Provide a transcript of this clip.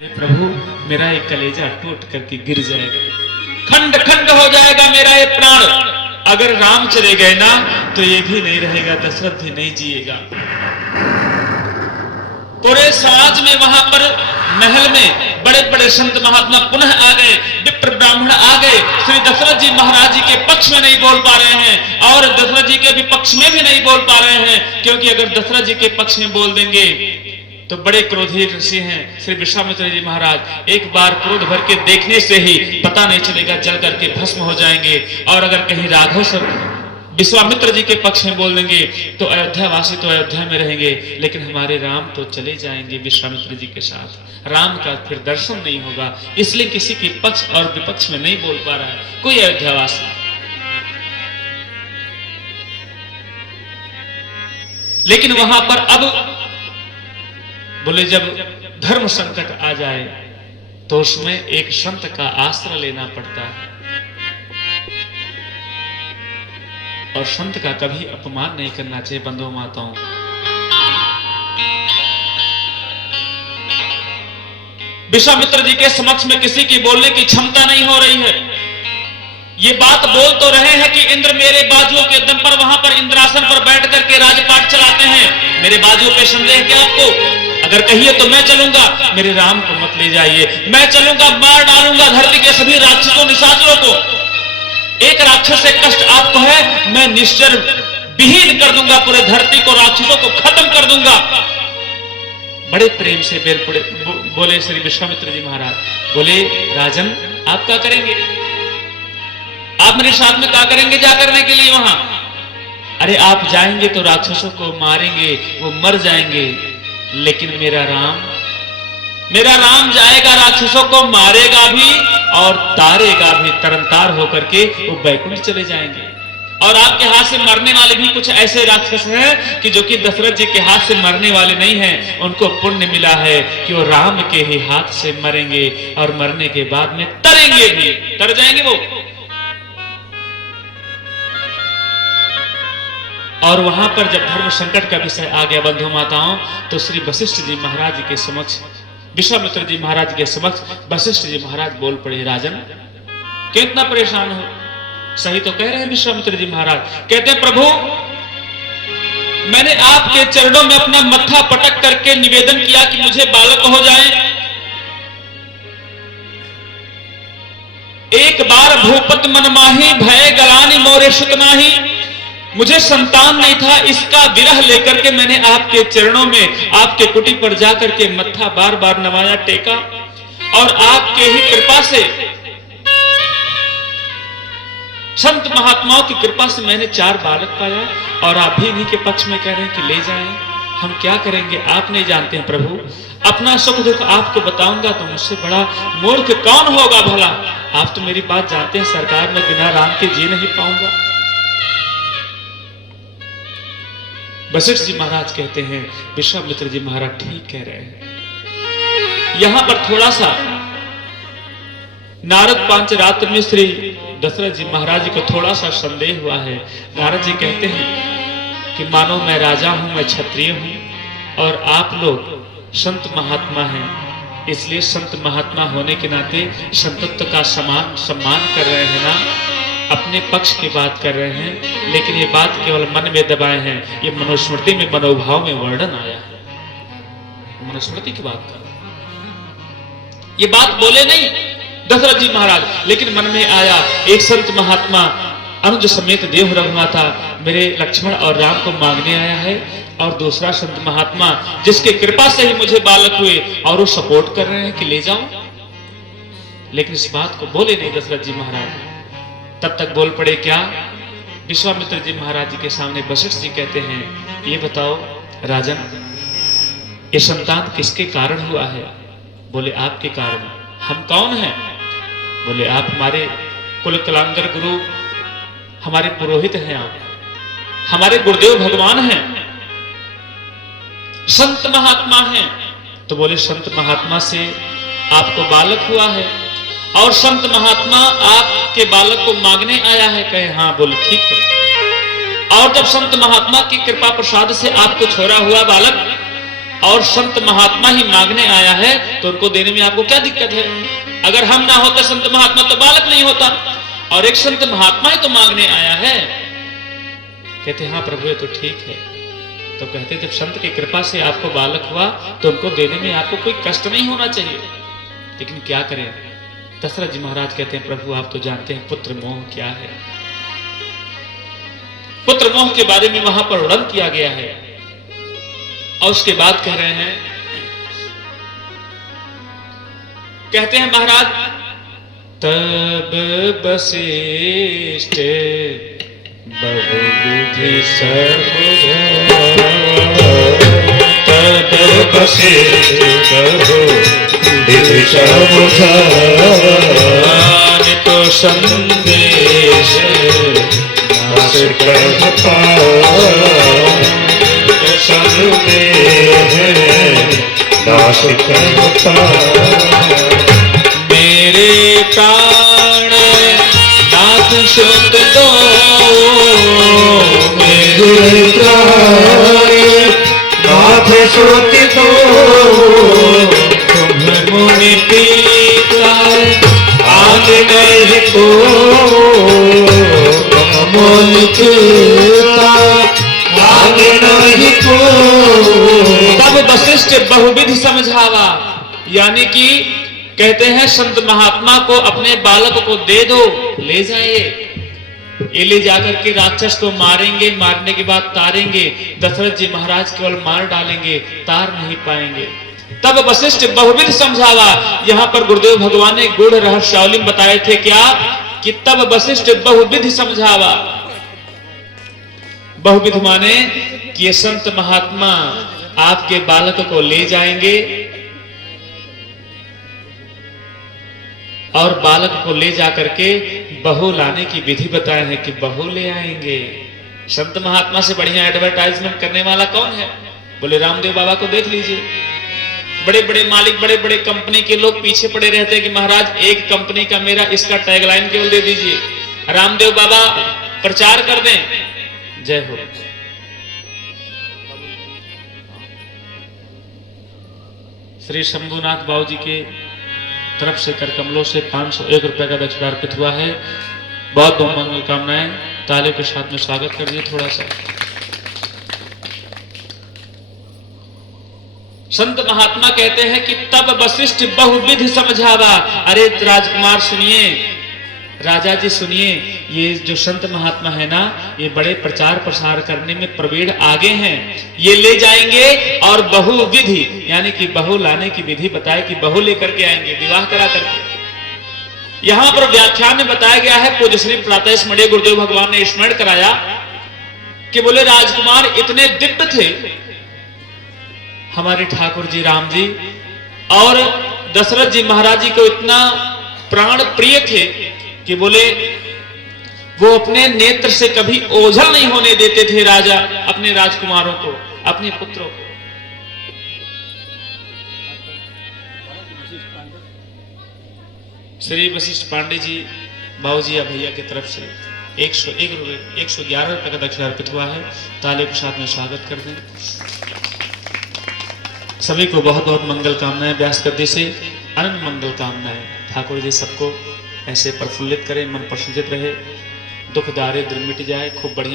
प्रभु मेरा ये कलेजा टूट करके गिर जाएगा, खंड खंड हो जाएगा मेरा ये प्राण। अगर राम चले गए ना तो ये भी नहीं रहेगा, दशरथ भी नहीं जिएगा। पूरे समाज में वहां पर महल में बड़े बड़े संत महात्मा पुनः आ गए, विप्र ब्राह्मण आ गए। श्री दशरथ जी महाराज जी के पक्ष में नहीं बोल पा रहे हैं और दशरथ जी के भी पक्ष में भी नहीं बोल पा रहे हैं, क्योंकि अगर दशरथ जी के पक्ष में बोल देंगे तो बड़े क्रोधी ऋषि हैं श्री विश्वामित्र जी महाराज, एक बार क्रोध भर के देखने से ही पता नहीं चलेगा, जल करके भस्म हो जाएंगे। और अगर कहीं राघव सब विश्वामित्र जी के पक्ष में बोल देंगे तो अयोध्या वासी तो अयोध्या में रहेंगे, लेकिन हमारे राम तो चले जाएंगे विश्वामित्र जी के साथ, राम का फिर दर्शन नहीं होगा। इसलिए किसी के पक्ष और विपक्ष में नहीं बोल पा रहा है कोई अयोध्या वासी। लेकिन वहां पर अब बोले जब धर्म संकट आ जाए तो उसमें एक संत का आश्रय लेना पड़ता है, और संत का कभी अपमान नहीं करना चाहिए। बंधु माताओं, विश्वामित्र जी के समक्ष में किसी की बोलने की क्षमता नहीं हो रही है। ये बात बोल तो रहे हैं कि इंद्र मेरे बाजुओं के दम पर वहां पर इंद्रासन पर बैठ करके राजपाट चलाते हैं, मेरे बाजुओं पे संदेह क्या आपको? अगर कहिए तो मैं चलूंगा, मेरे राम को मत ले जाइए, मैं चलूंगा, मार डालूंगा धरती के सभी राक्षसों निशाचरों को। एक राक्षस से कष्ट आपको है, मैं निश्चर विहीन कर दूंगा पूरे धरती को, राक्षसों को खत्म कर दूंगा। बड़े प्रेम से बोले श्री विश्वामित्र जी महाराज, बोले राजन आप क्या करेंगे, आप मेरे साथ में क्या करेंगे जा करने के लिए वहां? अरे आप जाएंगे तो राक्षसों को मारेंगे, वो मर जाएंगे, लेकिन मेरा राम जाएगा, राक्षसों को मारेगा भी और तारेगा भी, तरनतार होकर के वो बैकुंठ चले जाएंगे। और आपके हाथ से मरने वाले भी कुछ ऐसे राक्षस हैं कि जो कि दशरथ जी के हाथ से मरने वाले नहीं हैं, उनको पुण्य मिला है कि वो राम के ही हाथ से मरेंगे और मरने के बाद में तरेंगे भी, तर जाएंगे वो। और वहां पर जब धर्म संकट का विषय आ गया बंधु माताओं, तो श्री वशिष्ठ जी महाराज के समक्ष, विश्वामित्र जी महाराज के समक्ष वशिष्ठ जी महाराज बोल पड़े, राजन कितना परेशान हो? सही तो कह रहे हैं विश्वामित्र जी महाराज, कहते हैं प्रभु मैंने आपके चरणों में अपना मत्था पटक करके निवेदन किया कि मुझे बालक हो जाए। एक बार भूपत मनमाही भय गलानी मोरे सुतनाही, मुझे संतान नहीं था, इसका विरह लेकर के मैंने आपके चरणों में, आपके कुटी पर जाकर के मत्था बार बार नवाया, टेका, और आपके ही कृपा से, संत महात्माओं की कृपा से मैंने 4 बालक पाया, और आप भी इन्हीं के पक्ष में कह रहे हैं कि ले जाएं। हम क्या करेंगे आप नहीं जानते हैं प्रभु, अपना सुख दुख आपको बताऊंगा तो मुझसे बड़ा मूर्ख कौन होगा भला? आप तो मेरी बात जानते हैं सरकार, मैं बिना राम के जी नहीं पाऊंगा। वशिष्ठ जी महाराज कहते हैं विश्वामित्र जी महाराज ठीक कह रहे हैं। यहां पर थोड़ा सा नारद पांचरात्र में श्री दशरथ जी महाराज जी को थोड़ा सा संदेह हुआ है। नारद जी कहते हैं कि मानो मैं राजा हूं, मैं क्षत्रिय हूं और आप लोग संत महात्मा हैं, इसलिए संत महात्मा होने के नाते संतत्व का सम्मान कर रहे हैं ना, अपने पक्ष की बात कर रहे हैं, लेकिन ये बात केवल मन में दबाए हैं, ये मनुस्मृति में मनोभाव में वर्णन आया है, मनुस्मृति की बात कर, ये बात बोले नहीं दशरथ जी महाराज, लेकिन मन में आया। एक संत महात्मा अनुज समेत देव रघुनाथा मेरे लक्ष्मण और राम को मांगने आया है, और दूसरा संत महात्मा जिसके कृपा से ही मुझे बालक हुए और वो सपोर्ट कर रहे हैं कि ले जाओ, लेकिन इस बात को बोले नहीं दशरथ जी महाराज। तब तक बोल पड़े क्या? विश्वामित्र जी महाराज जी के सामने वशिष्ठ जी कहते हैं ये बताओ राजन, ये संतान किसके कारण हुआ है? बोले आपके कारण। हम कौन हैं? बोले आप हमारे कुल कलांदर गुरु, हमारे पुरोहित हैं, आप हमारे गुरुदेव भगवान हैं, संत महात्मा हैं। तो बोले संत महात्मा से आपको बालक हुआ है और संत महात्मा आपके बालक को मांगने आया है? कहे हाँ। बोले ठीक है। और जब संत महात्मा की कृपा प्रसाद से आपको छोड़ा हुआ बालक और संत महात्मा ही मांगने आया है तो उनको देने में आपको क्या दिक्कत है? अगर हम ना होते संत महात्मा तो बालक नहीं होता, और एक संत महात्मा ही तो मांगने आया है। कहते हाँ प्रभु ये तो ठीक है। तो कहते जब संत की कृपा से आपको बालक हुआ तो उनको देने में आपको कोई कष्ट नहीं होना चाहिए। लेकिन क्या करें, दशरथ जी महाराज कहते हैं प्रभु आप तो जानते हैं पुत्र मोह क्या है। पुत्र मोह के बारे में वहां पर वर्णन किया गया है और उसके बाद कह रहे हैं, कहते हैं महाराज तब वशिष्ठ बहुविधि तब वशिष्ठ बहुविधि तो संदेश मेरे प्राण नाथ सुत दो, मेरे प्राण नाथ सुत दो, तुम मुनि पीता आग नहीं को मोल पीता आग नहीं को। तब वशिष्ठ बहुविधि समझावा, यानी कि कहते हैं संत महात्मा को अपने बालक को दे दो, ले जाए, ये ले जाकर के राक्षस को मारेंगे, मारने के बाद तारेंगे। दशरथ जी महाराज केवल मार डालेंगे, तार नहीं पाएंगे। तब वशिष्ठ बहुविध समझावा। यहां पर गुरुदेव भगवान ने गूढ़ रहस्यावली बताए थे क्या कि तब वशिष्ठ बहुविधि समझावा। बहुविध माने कि ये संत महात्मा आपके बालक को ले जाएंगे और बालक को ले जाकर के बहू लाने की विधि बताए हैं कि बहू ले आएंगे। संत महात्मा से बढ़िया एडवर्टाइजमेंट करने वाला कौन है? बोले रामदेव बाबा को देख लीजिए। बड़े बड़े मालिक, बड़े बड़े कंपनी के लोग पीछे पड़े रहते हैं कि महाराज एक कंपनी का मेरा इसका टैगलाइन केवल दे दीजिए, रामदेव बाबा प्रचार कर दें। जय हो। श्री शंभुनाथ बाबू जी के तरफ से कर कमलों से 501 रुपए का दक्षिणा अर्पित हुआ है। बहुत बहुत मंगल कामनाएं। तालियों के साथ में स्वागत कर दिए थोड़ा सा। संत महात्मा कहते हैं कि तब वशिष्ठ बहुविधि समझावा। अरे राजकुमार सुनिए, राजा जी सुनिए, ये जो संत महात्मा है ना, ये बड़े प्रचार प्रसार करने में प्रवीण आगे हैं। ये ले जाएंगे और बहुविधि यानी कि बहू लाने की विधि बताए कि बहू लेकर के आएंगे, विवाह करा करके। यहां पर व्याख्यान में बताया गया है, पूज्य श्री प्रातः स्मरणीय गुरुदेव भगवान ने स्मरण कराया कि बोले राजकुमार इतने दिव्य थे हमारे ठाकुर जी राम जी, और दशरथ जी महाराज जी को इतना प्राण प्रिय थे कि बोले वो अपने नेत्र से कभी ओझल नहीं होने देते थे राजा अपने राजकुमारों को, अपने पुत्रों को। श्री वशिष्ठ पांडे जी बाबूजी या भैया की तरफ से 111 रुपए का दक्षिणा अर्पित हुआ है। तालियों के साथ में स्वागत कर दें। सभी को बहुत बहुत मंगल कामनाएं। व्यास गद्दी से अनंत मंगल कामनाएं। ठाकुर जी सबको ऐसे प्रफुल्लित करें, मन प्रसन्नित रहे, दुख दारिद्र मिट जाए, खूब बढ़िया